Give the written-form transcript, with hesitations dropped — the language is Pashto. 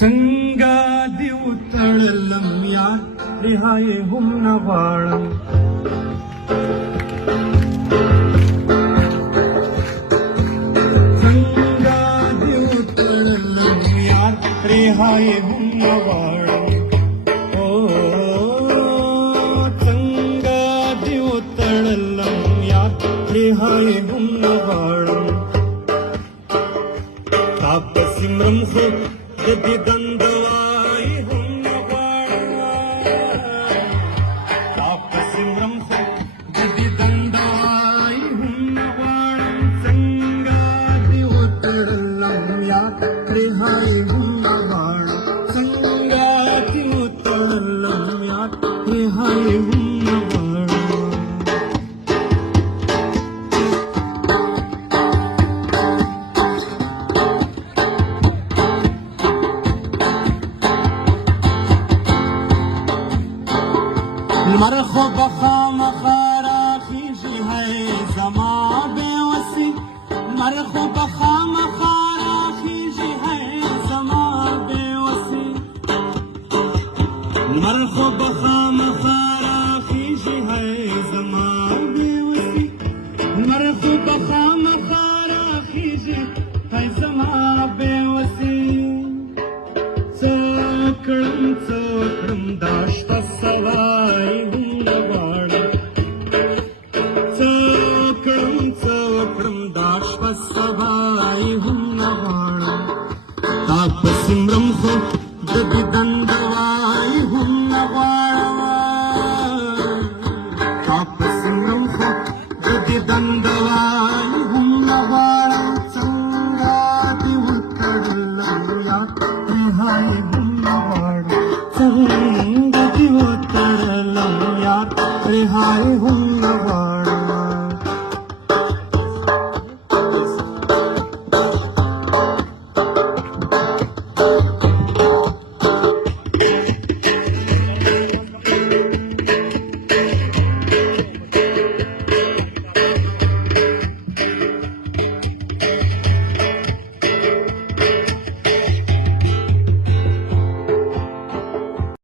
څنګه دې وتړلم یار رهای هم نه غواړم څنګه دې وتړلم یار رهای هم نه غواړم څنګه دې وتړلم یار رهای هم نه غواړم تا پسې مرم خو د دیدن دوای هم نه غواړم تا پسې مرم خو د دیدن دوای هم نه غواړم څنګه دې وتړلم یار رهای هم نه غواړم څنګه دې وتړلم یار رهای هم نه غواړم لمر خو بخامخا راخیږي ہے زما بېوسي لمر خو بخامخا راخیږي ہے زما بېوسي لمر خو بخامخا راخیږي ہے زما بېوسي لمر خو بخامخا راخیږي ہے زما بېوسي څه کړم دا شپه سوای سوای هم نه غواړم تا پسې مرم خو د دیدن دوای هم نه غواړم تا پسې مرم خو د دیدن دوای هم نه غواړم څنګه دې وتړلم یار رهای هم نه غواړم څنګه دې وتړلم یار رهای هم نه غواړم